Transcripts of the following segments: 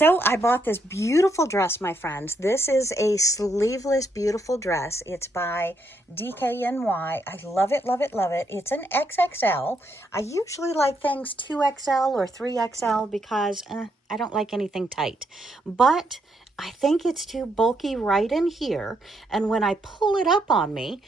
So I bought this beautiful dress, my friends. This is a sleeveless, beautiful dress. It's by DKNY. I love it, love it, love it. It's an XXL. I usually like things 2XL or 3XL because I don't like anything tight. But I think it's too bulky right in here. And when I pull it up on me,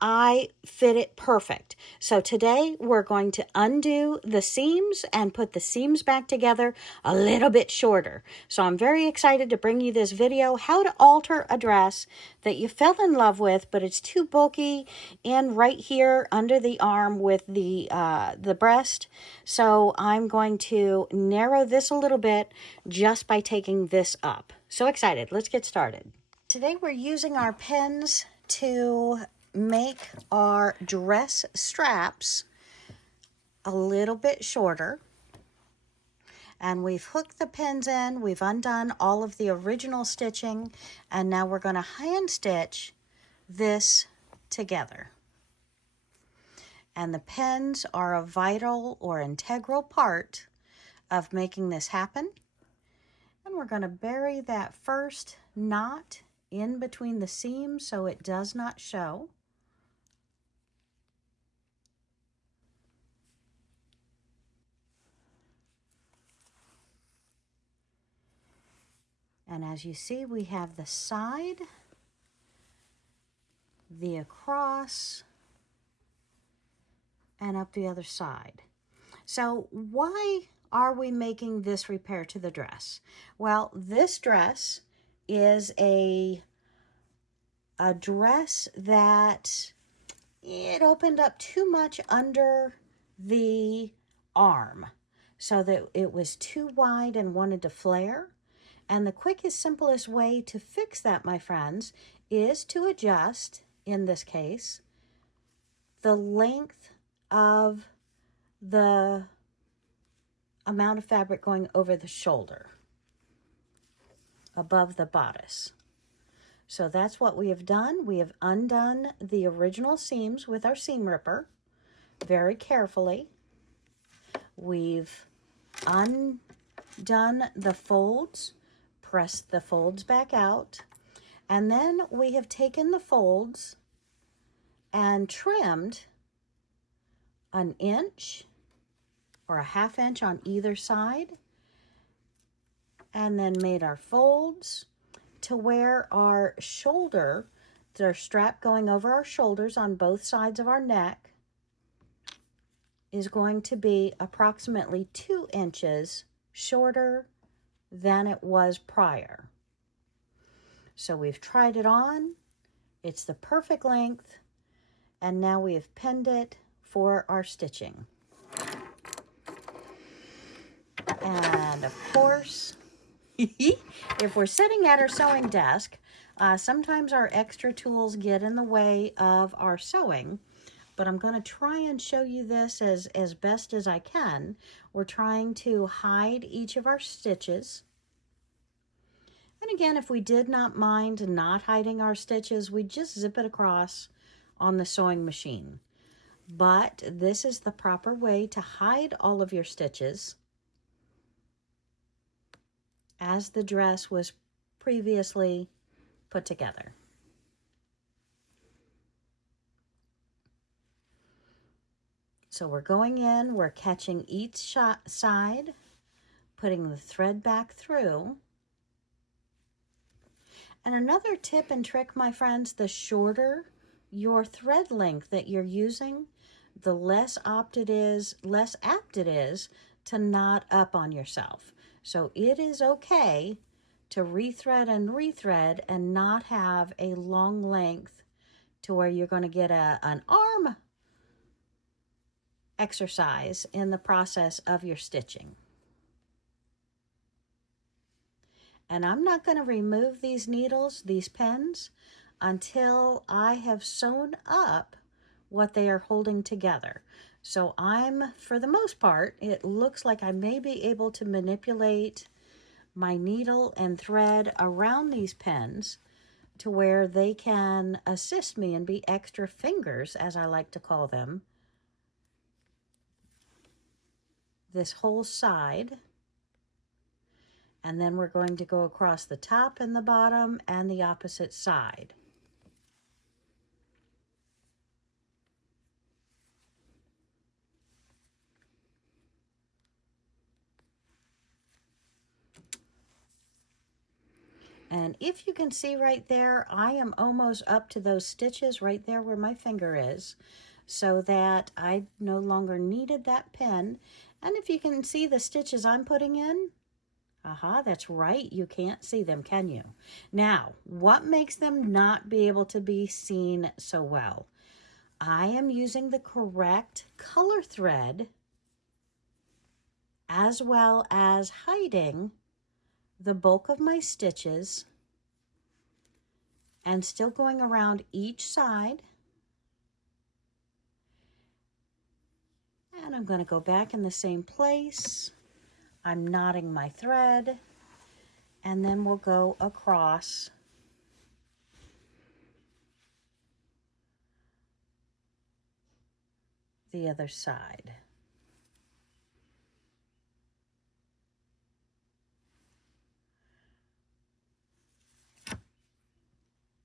I fit it perfect. So today we're going to undo the seams and put the seams back together a little bit shorter. So I'm very excited to bring you this video, how to alter a dress that you fell in love with, but it's too bulky in right here under the arm with the breast. So I'm going to narrow this a little bit just by taking this up. So excited. Let's get started. Today we're using our pins to make our dress straps a little bit shorter. And we've hooked the pins in, we've undone all of the original stitching, and now we're going to hand stitch this together. And the pins are a vital or integral part of making this happen. And we're going to bury that first knot in between the seams so it does not show. And as you see, we have the side, the across, and up the other side. So why are we making this repair to the dress? Well, this dress is a dress that it opened up too much under the arm so that it was too wide and wanted to flare. And the quickest, simplest way to fix that, my friends, is to adjust, in this case, the length of the amount of fabric going over the shoulder, above the bodice. So that's what we have done. We have undone the original seams with our seam ripper very carefully. We've undone the folds, pressed the folds back out, and then we have taken the folds and trimmed an inch or a ½ inch on either side, and then made our folds to where our shoulder, the strap going over our shoulders on both sides of our neck, is going to be approximately 2 inches shorter than it was prior. So we've tried it on, it's the perfect length, and now we have pinned it for our stitching. And of course, if we're sitting at our sewing desk, sometimes our extra tools get in the way of our sewing, but I'm going to try and show you this as best as I can. We're trying to hide each of our stitches. And again, if we did not mind not hiding our stitches, we just zip it across on the sewing machine. But this is the proper way to hide all of your stitches as the dress was previously put together. So we're going in, we're catching each side, putting the thread back through. And another tip and trick, my friends, the shorter your thread length that you're using, the less apt it is to knot up on yourself. So it is okay to rethread and not have a long length to where you're going to get an arm exercise in the process of your stitching. And I'm not going to remove these needles, these pins, until I have sewn up what they are holding together. So for the most part, it looks like I may be able to manipulate my needle and thread around these pins to where they can assist me and be extra fingers, as I like to call them, this whole side. And then we're going to go across the top and the bottom and the opposite side. And if you can see right there, I am almost up to those stitches right there where my finger is, so that I no longer needed that pin. And if you can see the stitches I'm putting in, aha, that's right, you can't see them, can you? Now, what makes them not be able to be seen so well? I am using the correct color thread, as well as hiding the bulk of my stitches and still going around each side. And I'm going to go back in the same place. I'm knotting my thread, and then we'll go across the other side.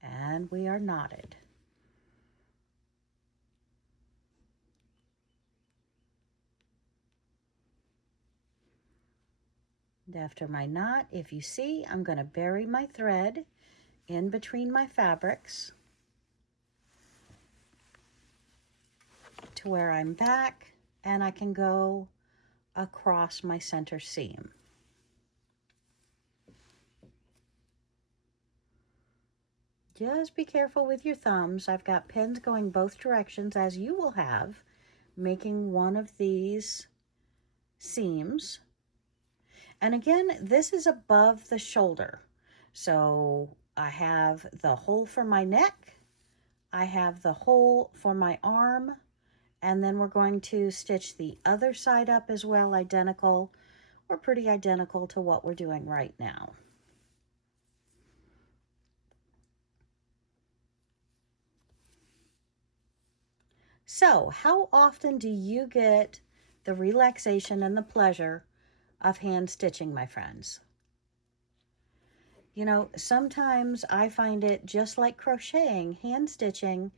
And we are knotted. And after my knot, if you see, I'm going to bury my thread in between my fabrics to where I'm back, and I can go across my center seam. Just be careful with your thumbs. I've got pins going both directions, as you will have, making one of these seams. And again, this is above the shoulder. So I have the hole for my neck, I have the hole for my arm, and then we're going to stitch the other side up as well, identical, or pretty identical to what we're doing right now. So, how often do you get the relaxation and the pleasure of hand stitching, my friends? You know, sometimes I find it just like crocheting, hand stitching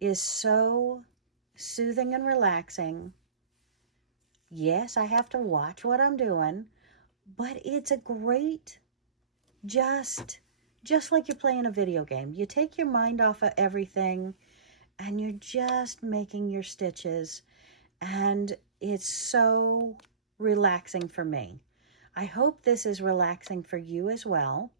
is so soothing and relaxing. Yes, I have to watch what I'm doing, but it's a great, just like you're playing a video game. You take your mind off of everything and you're just making your stitches, and it's so relaxing for me. I hope this is relaxing for you as well.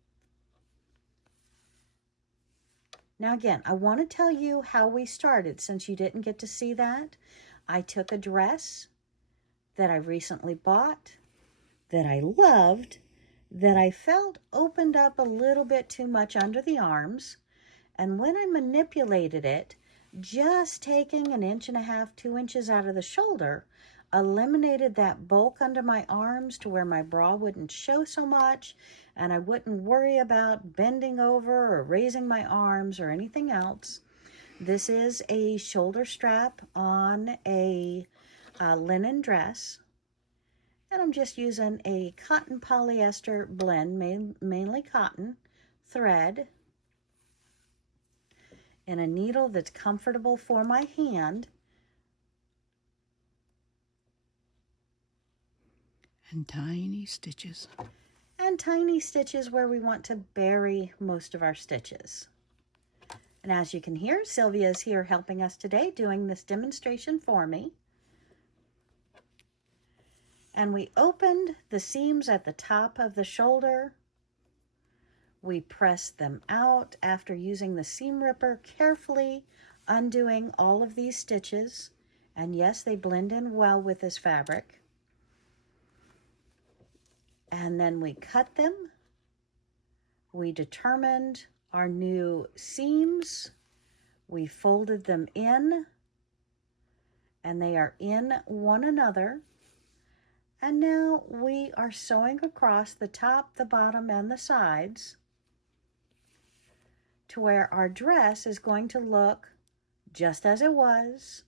Now again, I want to tell you how we started since you didn't get to see that. I took a dress that I recently bought, that I loved, that I felt opened up a little bit too much under the arms, and when I manipulated it, just taking 1.5 inches, 2 inches out of the shoulder, eliminated that bulk under my arms to where my bra wouldn't show so much, and I wouldn't worry about bending over or raising my arms or anything else. This is a shoulder strap on a linen dress, and I'm just using a cotton polyester blend, mainly cotton thread, and a needle that's comfortable for my hand. And tiny stitches. And tiny stitches where we want to bury most of our stitches. And as you can hear, Sylvia is here helping us today, doing this demonstration for me. And we opened the seams at the top of the shoulder. We pressed them out after using the seam ripper, carefully undoing all of these stitches. And yes, they blend in well with this fabric. And then we cut them. We determined our new seams. We folded them in, and they are in one another. And now we are sewing across the top, the bottom, and the sides to where our dress is going to look just as it was,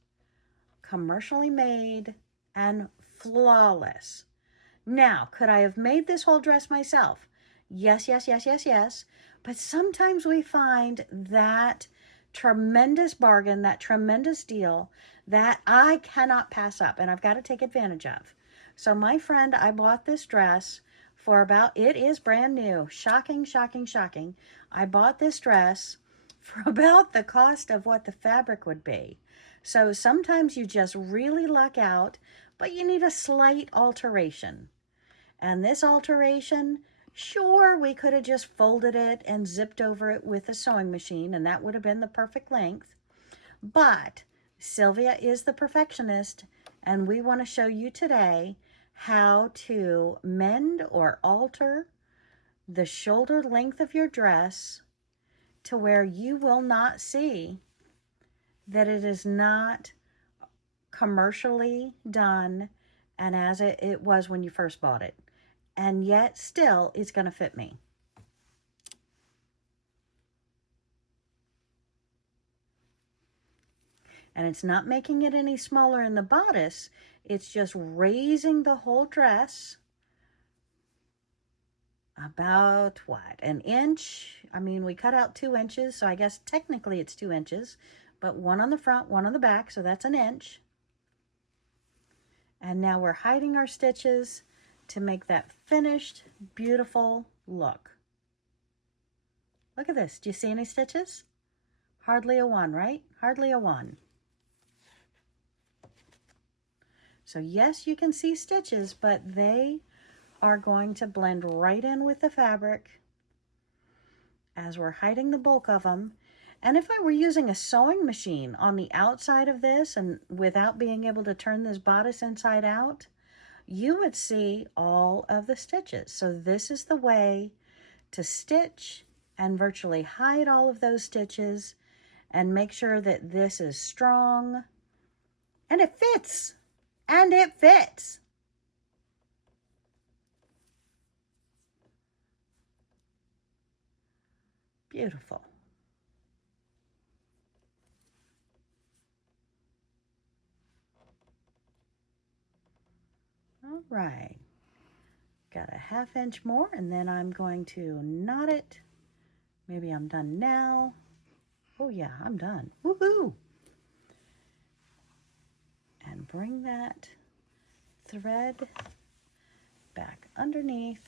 commercially made and flawless. Now, could I have made this whole dress myself? Yes, yes, yes, yes, yes. But sometimes we find that tremendous bargain, that tremendous deal that I cannot pass up and I've got to take advantage of. So my friend, I bought this dress for about, it is brand new. Shocking, shocking, shocking. I bought this dress for about the cost of what the fabric would be. So sometimes you just really luck out, but you need a slight alteration. And this alteration, sure, we could have just folded it and zipped over it with a sewing machine, and that would have been the perfect length. But Sylvia is the perfectionist, and we want to show you today how to mend or alter the shoulder length of your dress to where you will not see that it is not commercially done and as it was when you first bought it. And yet still it's going to fit me. And it's not making it any smaller in the bodice. It's just raising the whole dress about what, an inch? I mean, we cut out 2 inches, so I guess technically it's 2 inches, but one on the front, one on the back, so that's an inch. And now we're hiding our stitches to make that finished, beautiful look. Look at this. Do you see any stitches? Hardly a one, right? Hardly a one. So yes, you can see stitches, but they are going to blend right in with the fabric as we're hiding the bulk of them. And if I were using a sewing machine on the outside of this and without being able to turn this bodice inside out, you would see all of the stitches. So this is the way to stitch and virtually hide all of those stitches and make sure that this is strong and it fits. And it fits. Beautiful. All right. Got a 1/2 inch more, and then I'm going to knot it. Maybe I'm done now. Oh yeah, I'm done. Woohoo! And bring that thread back underneath.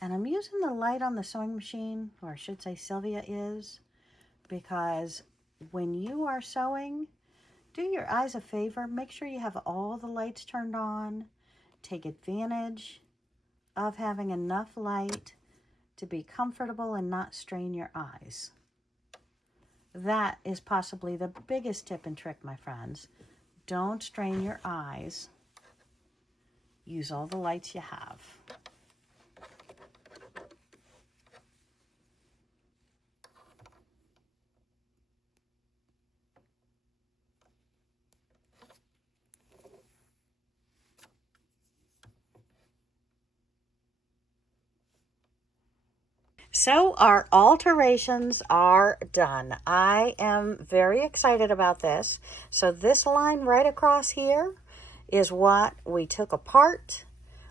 And I'm using the light on the sewing machine, or I should say Sylvia is, because when you are sewing, do your eyes a favor. Make sure you have all the lights turned on. Take advantage of having enough light to be comfortable and not strain your eyes. That is possibly the biggest tip and trick, my friends. Don't strain your eyes. Use all the lights you have. So our alterations are done. I am very excited about this. So this line right across here is what we took apart.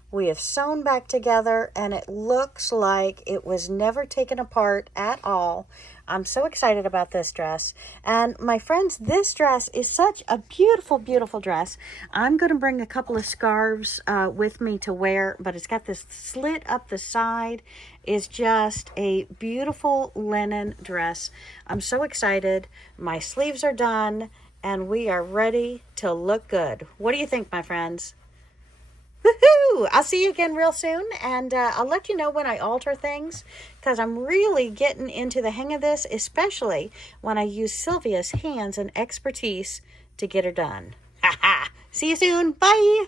We have sewn back together, and it looks like it was never taken apart at all. I'm so excited about this dress. And my friends, this dress is such a beautiful, beautiful dress. I'm going to bring a couple of scarves with me to wear, but it's got this slit up the side. It's just a beautiful linen dress. I'm so excited. My sleeves are done, and we are ready to look good. What do you think, my friends? Woohoo! I'll see you again real soon, and I'll let you know when I alter things, because I'm really getting into the hang of this, especially when I use Sylvia's hands and expertise to get her done. Ha ha! See you soon. Bye!